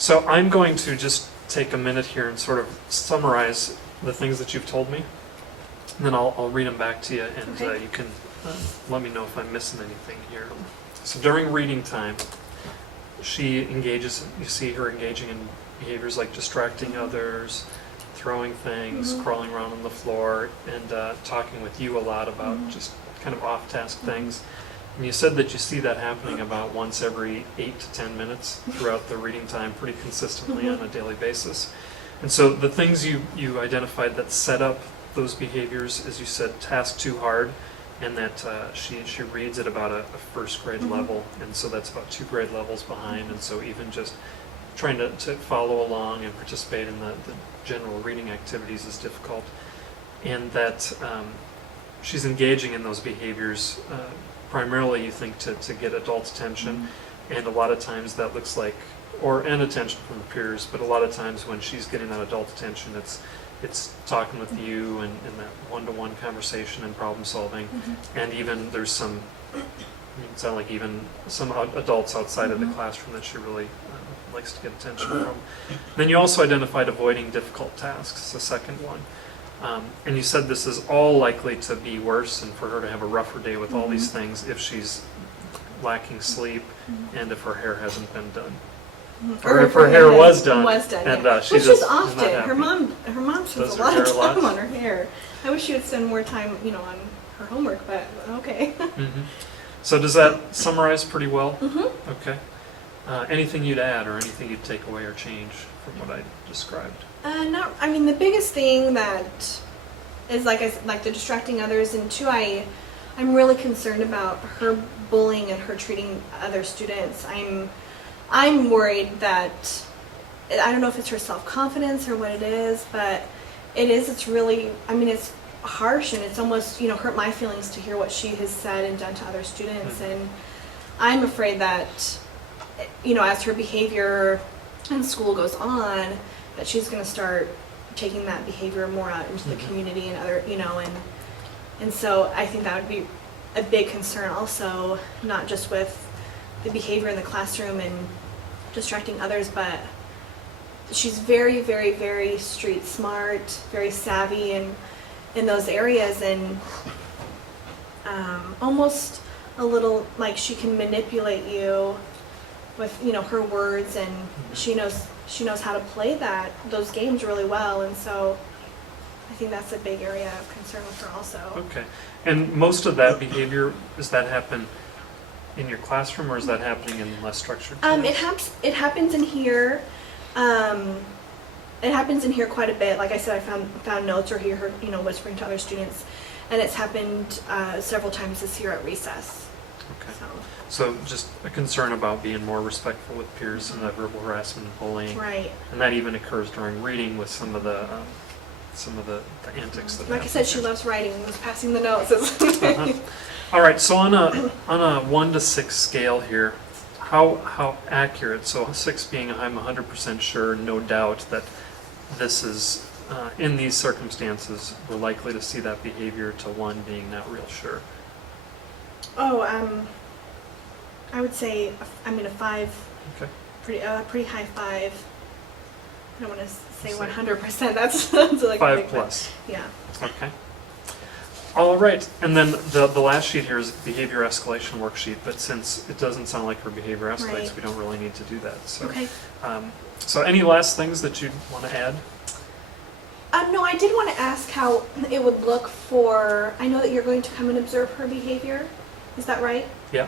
So I'm going to just take a minute here and sort of summarize the things that you've told me. And then I'll read them back to you, and Okay. you can let me know if I'm missing anything here. So during reading time, she engages, you see her engaging in behaviors like distracting others, throwing things, crawling around on the floor, and talking with you a lot about just kind of off-task things. And you said that you see that happening about once every 8 to 10 minutes throughout the reading time pretty consistently on a daily basis. And so the things you identified that set up those behaviors, as you said, task too hard, and that she reads at about a first grade level, and so that's about 2 grade levels behind, and so even just trying to follow along and participate in the general reading activities is difficult, and that she's engaging in those behaviors primarily, you think, to get adult attention, and a lot of times that looks like, and attention from the peers, but a lot of times when she's getting that adult attention, it's talking with you and that one-to-one conversation and problem solving, and even there's some, it sounds like even some adults outside of the classroom that she really likes to get attention from. Then you also identified avoiding difficult tasks, the second one. And you said this is all likely to be worse and for her to have a rougher day with all these things if she's lacking sleep and if her hair hasn't been done. Or if her hair was done, and yeah. she's Which is just often. not happy. Her mom spends a lot of time on her hair. I wish she would spend more time, on her homework, but okay. So does that summarize pretty well? Okay. Anything you'd add or anything you'd take away or change from what I described? The biggest thing that is like the distracting others, and two, I'm really concerned about her bullying and her treating other students. I'm worried that, I don't know if it's her self-confidence or what it is, but it's really, it's harsh, and it's almost, hurt my feelings to hear what she has said and done to other students. And I'm afraid that, as her behavior in school goes on, that she's going to start taking that behavior more out into the community and other, and so I think that would be a big concern also, not just with the behavior in the classroom and distracting others, but she's very, very, very street smart, very savvy in those areas, and almost a little like she can manipulate you with her words, and she knows how to play those games really well, and so I think that's a big area of concern with her also. Okay. And most of that behavior, does that happen in your classroom, or is that happening in less structured times? It happens in here. It happens in here quite a bit. Like I said, I found notes or hear her, whispering to other students, and it's happened several times this year at recess. Okay. So just a concern about being more respectful with peers and that verbal harassment and bullying. Right. And that even occurs during reading with some of the antics that Like I happen said, she there. loves writing and was passing the notes. All right, so on a 1 to 6 scale here, how accurate? So 6 being I'm 100% sure, no doubt that this is in these circumstances we're likely to see that behavior, to 1 being not real sure. I would say a 5. Okay. Pretty high 5. I don't want to say 100%. That's like 5 a big plus. Yeah. Okay. All right, and then the last sheet here is a behavior escalation worksheet, but since it doesn't sound like her behavior escalates, Right. we don't really need to do that. So, Okay. So any last things that you'd want to add? No, I did want to ask how it would look for, I know that you're going to come and observe her behavior. Is that right? Yeah.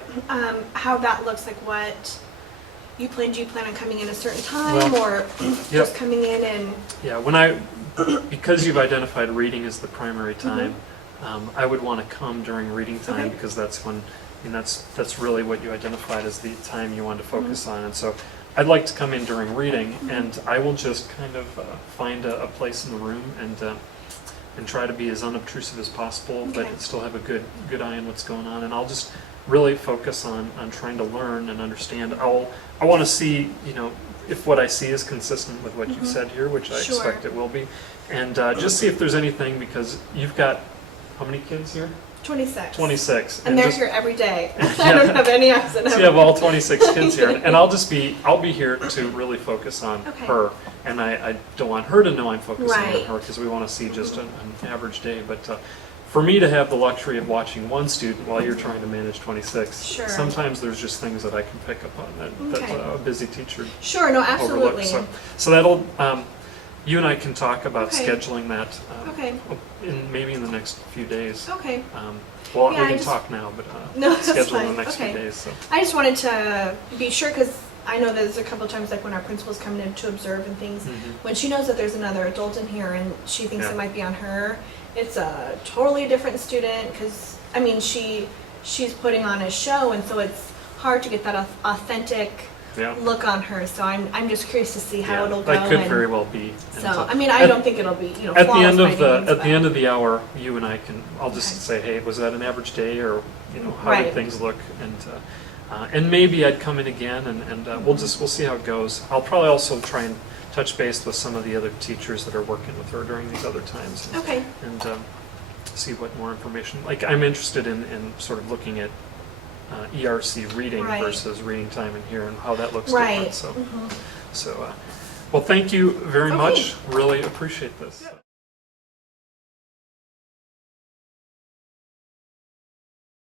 How that looks, like what do you plan on coming in a certain time, or just coming in and... Yeah, because you've identified reading as the primary time, I would want to come during reading time, because that's when, that's really what you identified as the time you want to focus on. And so I'd like to come in during reading, and I will just kind of find a place in the room and try to be as unobtrusive as possible, but still have a good eye on what's going on. And I'll just really focus on trying to learn and understand. I want to see, if what I see is consistent with what you've said here, which I expect it will be, and just see if there's anything, because you've got how many kids here? 26. 26. And they're just- here every day. I don't have any accent. So you have all 26 kids here, and I'll be here to really focus on Okay. her, and I don't want her to know I'm focusing on Right. her, because we want to see just an average day, but for me to have the luxury of watching one student while you're trying to manage 26, Sure. sometimes there's just things that I can pick up on that Okay. a busy teacher Sure, no, absolutely. overlooks. So that'll, you and I can talk about Okay. scheduling that Okay, maybe in the next few days. okay. Well, Yeah, we I can just- talk now, but No, that's schedule in fine. the next few Okay. days. So. I just wanted to be sure because I know there's a couple of times like when our principal's coming in to observe and things, Mhm. when she knows that there's another adult in here and she thinks Yeah. it might be on her, it's a totally different student because, I mean, she's putting on a show and so it's hard to get that authentic Yeah. look on her. So I'm just curious to see how Yeah, it'll go. that could and very well be. And, so, I mean, I don't think it'll be, at the flawless end by of the means, at the but- end of the hour, you and I can. I'll just Okay. say, hey, was that an average day, or how Right. did things look, and maybe I'd come in again, and we'll see how it goes. I'll probably also try and touch base with some of the other teachers that are working with her during these other times, Okay. and see what more information. Like I'm interested in sort of looking at ERC reading Right. versus reading time in here and how that looks Right. different. So, Mhm. so well, thank you very Okay. much. Really appreciate this.